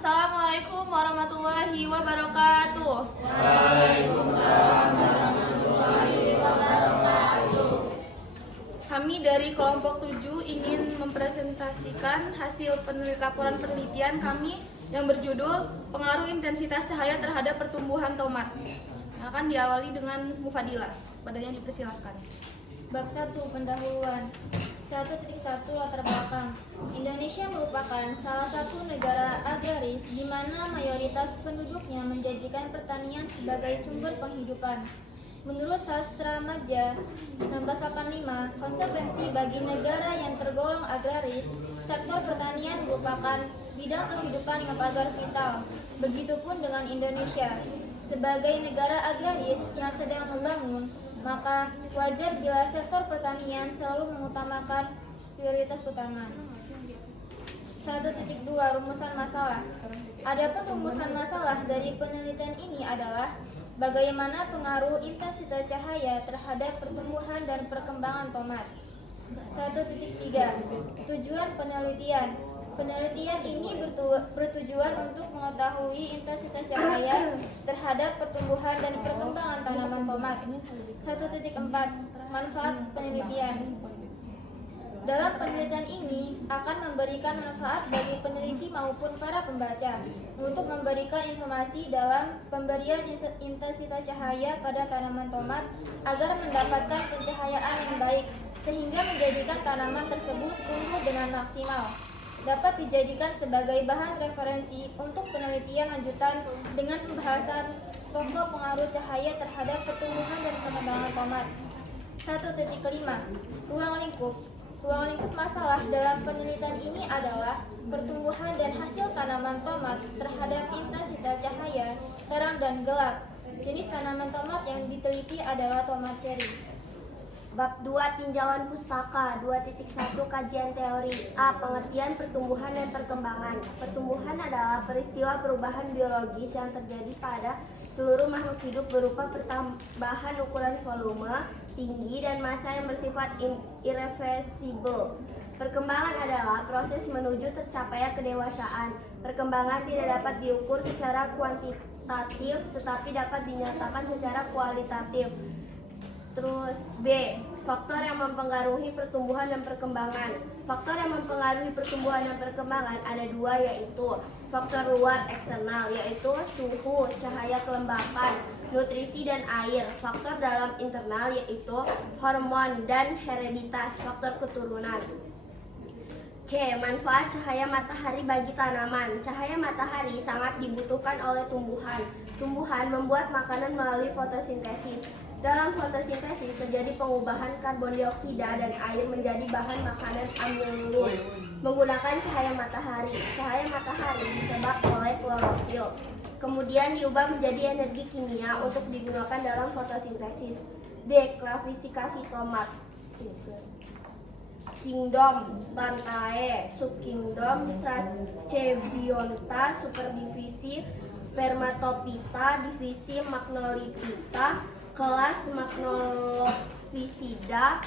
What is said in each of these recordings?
Assalamualaikum warahmatullahi wabarakatuh. Waalaikumsalam warahmatullahi wabarakatuh. Kami dari kelompok 7 ingin mempresentasikan hasil laporan penelitian kami yang berjudul Pengaruh Intensitas Cahaya Terhadap Pertumbuhan Tomat. Akan diawali dengan Mufadilah. Padanya dipersilahkan. Bab 1. Pendahuluan. 1.1 Latar belakang. Indonesia merupakan salah satu negara agraris di mana mayoritas penduduknya menjadikan pertanian sebagai sumber penghidupan. Menurut Sastra Madja 1685, konsekuensi bagi negara yang tergolong agraris, sektor pertanian merupakan bidang kehidupan yang pagar vital. Begitupun dengan Indonesia. Sebagai negara agraris yang sedang membangun, maka wajar bila sektor pertanian selalu mengutamakan prioritas utama. 1.2 Rumusan masalah. Adapun rumusan masalah dari penelitian ini adalah bagaimana pengaruh intensitas cahaya terhadap pertumbuhan dan perkembangan tomat. 1.3 Tujuan penelitian. Penelitian ini bertujuan untuk mengetahui intensitas cahaya terhadap pertumbuhan dan perkembangan tanaman tomat. 1.4 Manfaat penelitian. Dalam penelitian ini akan memberikan manfaat bagi peneliti maupun para pembaca untuk memberikan informasi dalam pemberian intensitas cahaya pada tanaman tomat agar mendapatkan pencahayaan yang baik sehingga menjadikan tanaman tersebut tumbuh dengan maksimal. Dapat dijadikan sebagai bahan referensi untuk penelitian lanjutan dengan pembahasan pokok pengaruh cahaya terhadap pertumbuhan dan pengembangan tomat. 1.5 Ruang lingkup. Ruang lingkup masalah dalam penelitian ini adalah pertumbuhan dan hasil tanaman tomat terhadap intensitas cahaya, terang dan gelap. Jenis tanaman tomat yang diteliti adalah tomat ceri. Bab 2 Tinjauan pustaka. 2.1 Kajian teori. A. Pengertian pertumbuhan dan perkembangan. Pertumbuhan adalah peristiwa perubahan biologis yang terjadi pada seluruh makhluk hidup berupa pertambahan ukuran volume, tinggi, dan massa yang bersifat irreversibel. Perkembangan adalah proses menuju tercapainya kedewasaan. Perkembangan tidak dapat diukur secara kuantitatif tetapi dapat dinyatakan secara kualitatif. Terus B. Faktor yang mempengaruhi pertumbuhan dan perkembangan. Faktor yang mempengaruhi pertumbuhan dan perkembangan ada dua, yaitu faktor luar eksternal, yaitu suhu, cahaya kelembapan, nutrisi, dan air. Faktor dalam internal, yaitu hormon dan hereditas, faktor keturunan. C. Manfaat cahaya matahari bagi tanaman. Cahaya matahari sangat dibutuhkan oleh tumbuhan. Tumbuhan membuat makanan melalui fotosintesis. Dalam fotosintesis terjadi pengubahan karbon dioksida dan air menjadi bahan makanan amilum menggunakan cahaya matahari. Cahaya matahari disebab oleh klorofil. Kemudian diubah menjadi energi kimia untuk digunakan dalam fotosintesis. D. Klasifikasi tomat. Kingdom Plantae, Subkingdom Trachebionta, Superdivisi Spermatophyta, Divisi Magnoliphyta, kelas Magnolophysidae,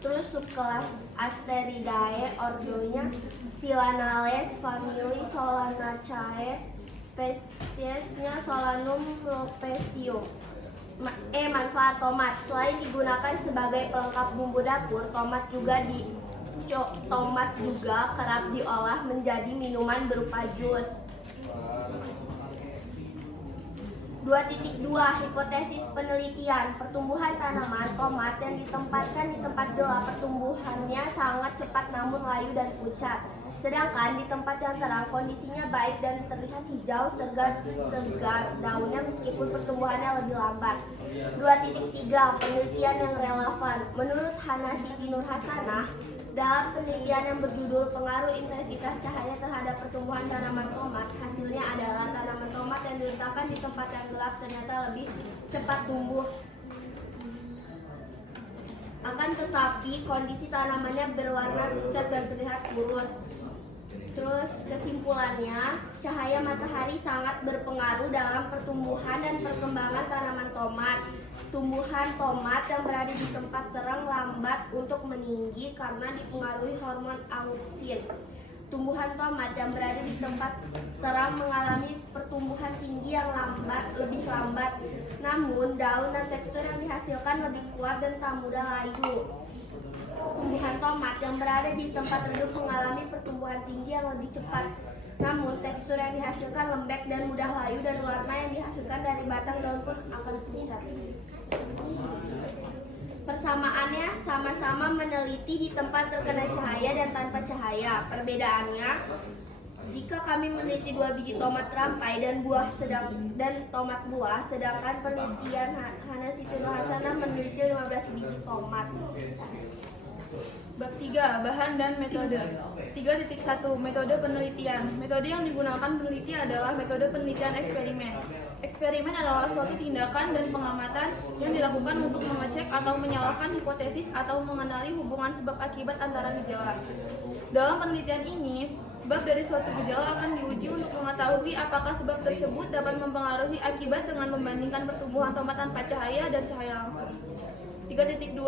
terus subkelas Asteridae, ordonya Silanales, famili Solanaceae, spesiesnya Solanum lopesium. Manfaat tomat. Selain digunakan sebagai pelengkap bumbu dapur, tomat juga kerap diolah menjadi minuman berupa jus. 2.2 Hipotesis penelitian. Pertumbuhan tanaman tomat yang ditempatkan di tempat gelap pertumbuhannya sangat cepat namun layu dan pucat. Sedangkan di tempat yang terang kondisinya baik dan terlihat hijau segar daunnya meskipun pertumbuhannya lebih lambat. 2.3 Penelitian yang relevan. Menurut Hana Siti Nur Hasanah, dalam penelitian yang berjudul Pengaruh Intensitas Cahaya Terhadap Pertumbuhan Tanaman Tomat, hasilnya adalah tanaman tomat yang diletakkan di tempat yang gelap ternyata lebih cepat tumbuh. Akan tetapi kondisi tanamannya berwarna pucat dan terlihat kurus. Terus kesimpulannya, cahaya matahari sangat berpengaruh dalam pertumbuhan dan perkembangan tanaman tomat. Tumbuhan tomat yang berada di tempat terang lambat untuk meninggi karena dipengaruhi hormon auksin. tumbuhan tomat yang berada di tempat terang mengalami pertumbuhan tinggi yang lebih lambat. Namun, daun dan tekstur yang dihasilkan lebih kuat dan tak mudah layu. Tumbuhan tomat yang berada di tempat redup mengalami pertumbuhan tinggi yang lebih cepat. Namun, tekstur yang dihasilkan lembek dan mudah layu, dan warna yang dihasilkan dari batang daun pun akan pucat. Persamaannya sama-sama meneliti di tempat terkena cahaya dan tanpa cahaya. Perbedaannya, jika kami meneliti 2 biji tomat rampai dan tomat buah, sedangkan penelitian Hana Siti Nur Hasanah meneliti 15 biji tomat. Bab 3. Bahan dan metode. 3.1. Metode penelitian. Metode yang digunakan peneliti adalah metode penelitian eksperimen. Eksperimen adalah suatu tindakan dan pengamatan yang dilakukan untuk mengecek atau menyalahkan hipotesis atau mengenali hubungan sebab akibat antara gejala. Dalam penelitian ini, sebab dari suatu gejala akan diuji untuk mengetahui apakah sebab tersebut dapat mempengaruhi akibat dengan membandingkan pertumbuhan tomat tanpa cahaya dan cahaya langsung. 3.2.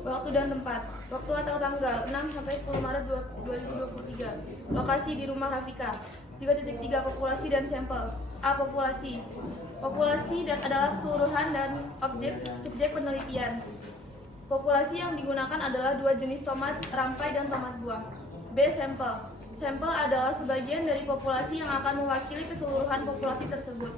Waktu dan tempat. Waktu atau tanggal 6-10 Maret 2023. Lokasi di rumah Rafika. 3.3. Populasi dan sampel. A. Populasi. Populasi dan adalah keseluruhan dan subjek penelitian. Populasi yang digunakan adalah 2 jenis tomat rampai dan tomat buah. B. Sampel. Sampel adalah sebagian dari populasi yang akan mewakili keseluruhan populasi tersebut.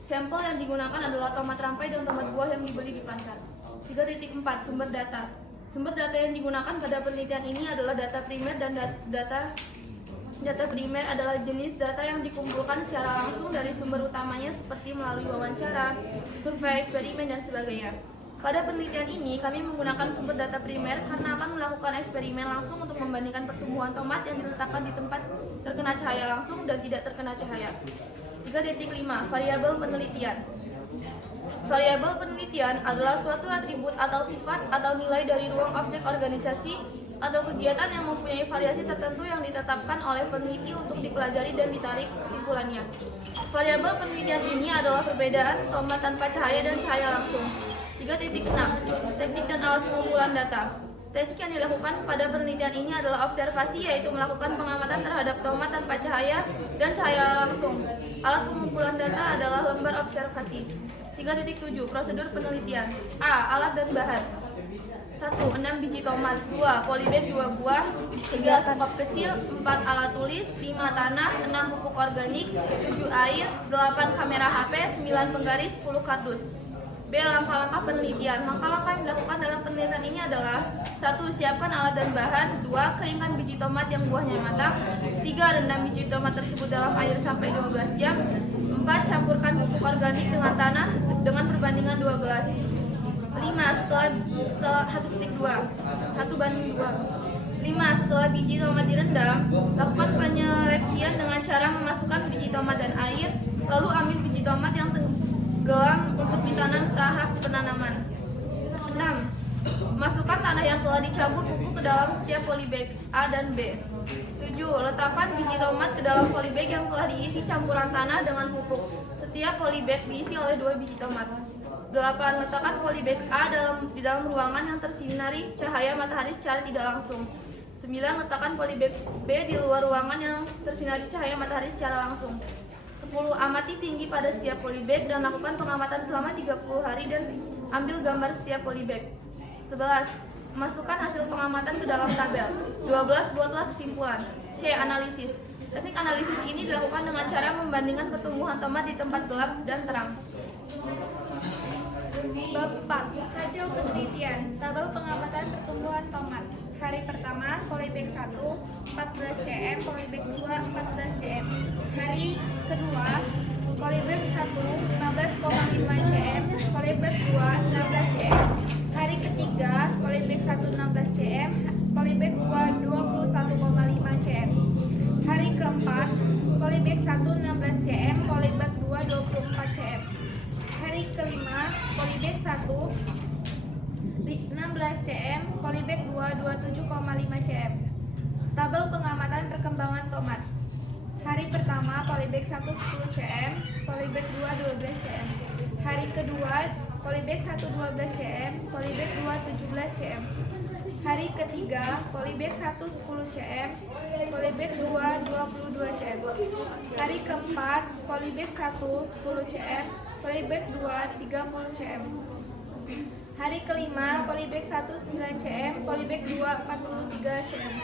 Sampel yang digunakan adalah tomat rampai dan tomat buah yang dibeli di pasar. 3.4. Sumber data. Sumber data yang digunakan pada penelitian ini adalah data primer dan data primer adalah jenis data yang dikumpulkan secara langsung dari sumber utamanya seperti melalui wawancara, survei, eksperimen, dan sebagainya. Pada penelitian ini, kami menggunakan sumber data primer karena akan melakukan eksperimen langsung untuk membandingkan pertumbuhan tomat yang diletakkan di tempat terkena cahaya langsung dan tidak terkena cahaya. 3.5. Variabel penelitian. Variabel penelitian adalah suatu atribut atau sifat atau nilai dari ruang objek organisasi atau kegiatan yang mempunyai variasi tertentu yang ditetapkan oleh peneliti untuk dipelajari dan ditarik kesimpulannya. Variabel penelitian ini adalah perbedaan tomat tanpa cahaya dan cahaya langsung. 3.6. Teknik dan alat pengumpulan data. Teknik yang dilakukan pada penelitian ini adalah observasi, yaitu melakukan pengamatan terhadap tomat tanpa cahaya dan cahaya langsung. Alat pengumpulan data adalah lembar observasi. 3.7. Prosedur penelitian. A. Alat dan bahan. 1. 6 biji tomat. 2. Polybag 2 buah. 3. Sekop kecil. 4. Alat tulis. 5. Tanah. 6. Pupuk organik. 7. Air. 8. Kamera HP. 9. Penggaris. 10. Kardus. B. Langkah-langkah penelitian. Langkah-langkah yang dilakukan dalam penelitian ini adalah 1. Siapkan alat dan bahan. 2. Keringkan biji tomat yang buahnya matang. 3. Rendam biji tomat tersebut dalam air sampai 12 jam. 4. Campurkan pupuk organik dengan tanah dengan perbandingan 12. 5. Setelah 1.2 1:2. 5. Setelah biji tomat direndam, lakukan penyeleksian dengan cara memasukkan biji tomat dan air, lalu ambil biji tomat yang tenggelam untuk ditanam tahap penanaman. 6. Masukkan tanah yang telah dicampur pupuk ke dalam setiap polybag A dan B. 7. Letakkan biji tomat ke dalam polybag yang telah diisi campuran tanah dengan pupuk. Setiap polybag diisi oleh 2 biji tomat. 8. Letakkan polybag A di dalam ruangan yang tersinari cahaya matahari secara tidak langsung. 9. Letakkan polybag B di luar ruangan yang tersinari cahaya matahari secara langsung. 10. Amati tinggi pada setiap polybag dan lakukan pengamatan selama 30 hari dan ambil gambar setiap polybag. 11. Masukkan hasil pengamatan ke dalam tabel. 12. Buatlah kesimpulan. C. Analisis. Teknik analisis ini dilakukan dengan cara membandingkan pertumbuhan tomat di tempat gelap dan terang. Bab 4. Hasil penelitian. Tabel pengamatan pertumbuhan tomat. Hari pertama, polybag 1 14 cm, polybag 2 14 cm. Hari kedua, polybag 1 15,5 cm, polybag 2 16 cm. Hari ketiga, polybag 1 16 cm, polybag 2 21,5 cm. Hari keempat, polybag 1 16 cm, polybag 2 24 cm. Hari kelima, polybag 1 16 cm, polybag 2 27,5 cm. Tabel pengamatan perkembangan tomat. Hari pertama, polybag 1 10 cm, polybag 2 12 cm. Hari kedua, polybag 1 12 cm, polybag 2 17 cm. Hari ketiga, polybag 1 10 cm, polybag 2 22 cm. Hari keempat, polybag 1 10 cm, polybag 2 30 cm. Hari kelima, polybag 1 9 cm, polybag 2 43 cm.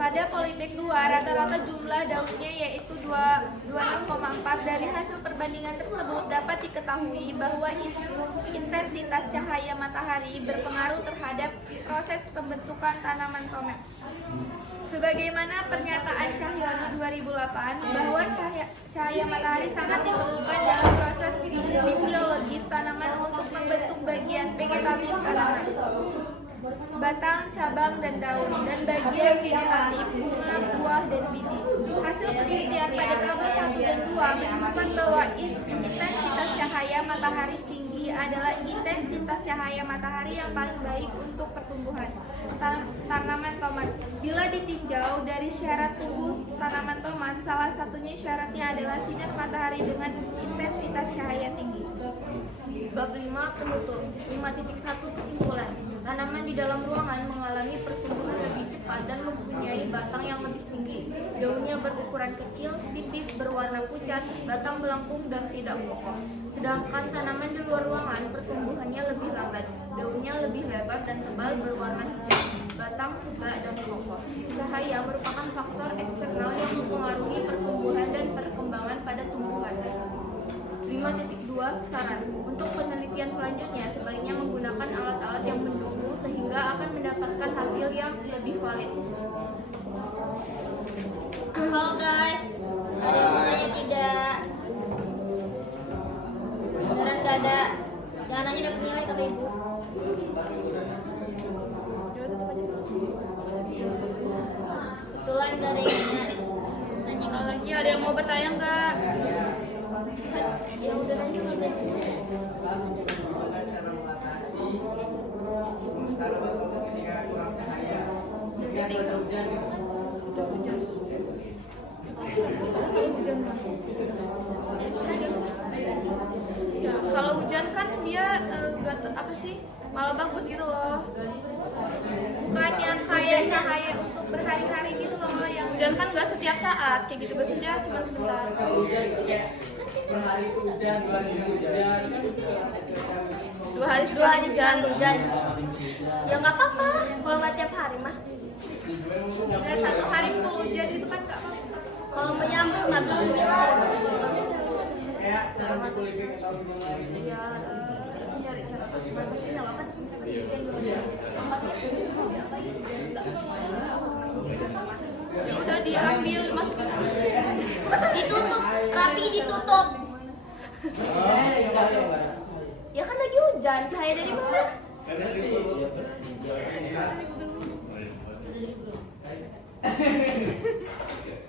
Pada polybag 2, rata-rata jumlah daunnya yaitu 26,4. Dari hasil perbandingan tersebut dapat diketahui bahwa intensitas cahaya matahari berpengaruh terhadap proses pembentukan tanaman tomat. Sebagaimana pernyataan Cahyono 2008 bahwa cahaya matahari sangat diperlukan dalam proses fisiologis tanaman untuk membentuk bagian vegetatif tanaman, batang, cabang, dan daun, dan bagian vegetatif bunga, buah, dan biji. Hasil penelitian pada tabel 1 dan 2 menunjukkan bahwa intensitas cahaya matahari tinggi adalah intensitas cahaya matahari yang paling baik untuk pertumbuhan tanaman tomat. Bila ditinjau dari syarat tumbuh tanaman tomat, salah satunya syaratnya adalah sinar matahari dengan intensitas cahaya tinggi. Bab 5 penutup. 5.1 kesimpulan. Tanaman di dalam ruangan mengalami pertumbuhan lebih cepat dan mempunyai batang yang lebih tinggi. Daunnya berukuran kecil, tipis, berwarna pucat, batang melengkung dan tidak kokoh. Sedangkan tanaman di luar ruangan pertumbuhannya lebih lambat. Daunnya lebih lebar dan tebal, berwarna hijau, batang tegak dan kokoh. Cahaya merupakan faktor eksternal yang mempengaruhi pertumbuhan dan perkembangan pada tumbuhan. 5.2 Saran. Untuk penelitian selanjutnya sebaiknya menggunakan alat-alat yang mendukung sehingga akan mendapatkan hasil yang lebih valid. Halo guys, ada yang mau nanya tidak? Beneran gak ada? Jangan nanya dapat nilai kata ibu. Kebetulan gak ada yang nanya. Nanya lagi, ada yang mau bertanya nggak? Ya udah nanti ngobrol. Ya, kalau hujan kan dia nggak apa sih, malah bagus gitu loh. Bukan yang kayak cahaya untuk berhari-hari gitu loh. Yang hujan kan nggak setiap saat kayak gitu, biasanya cuma sebentar. Dua hari sekali hujan. Ya nggak apa-apa kalau nggak tiap hari mah. Nggak satu hari full hujan gitu kan nggak apa-apa. Kalau menyambung nggak boleh. Ya, nyari cara batasin apa kan misalkan hujan Ya udah diambil masukin. Ditutup, rapi ditutup. Ya kan lagi hujan, cahaya dari mana?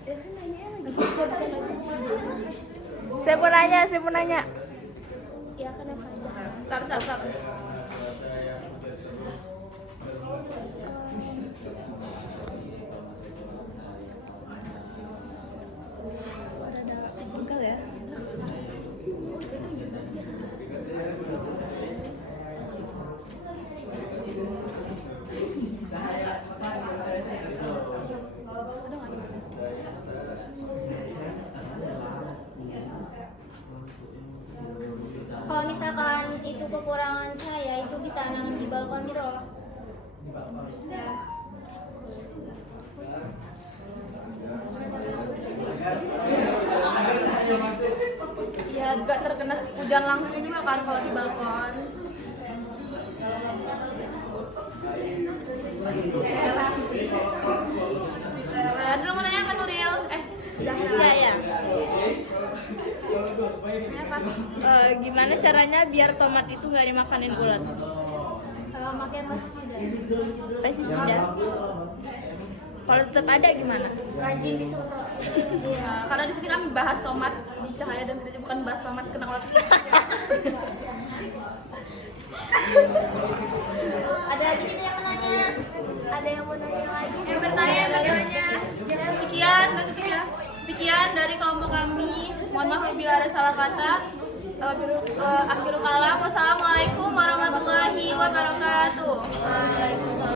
Ya kan nanya lagi hujan kan lagi cahaya. Saya mau nanya. Ya kan apa aja. Tar. Kalau misalkan itu kekurangan cahaya, itu bisa nanam di balkon gitu loh. Ya. Ya nggak terkena hujan langsung juga kan kalau di balkon. Ada mau nanya kan Nuril? Iya ya. Apa? Gimana caranya biar tomat itu nggak dimakanin ulat? Makin pestisida. Pestisida. Kalau tetap ada gimana? Rajin disemprot. Nah, karena di sini kami bahas tomat di cahaya dan tidak bukan bahas tomat kena ulat. Ada lagi tidak yang menanya? Ada yang mau nanya lagi? Yang bertanya. Sekian, udah tutup ya. Sekian dari kelompok kami. Mohon maaf bila ada salah kata. Akhirul kalam.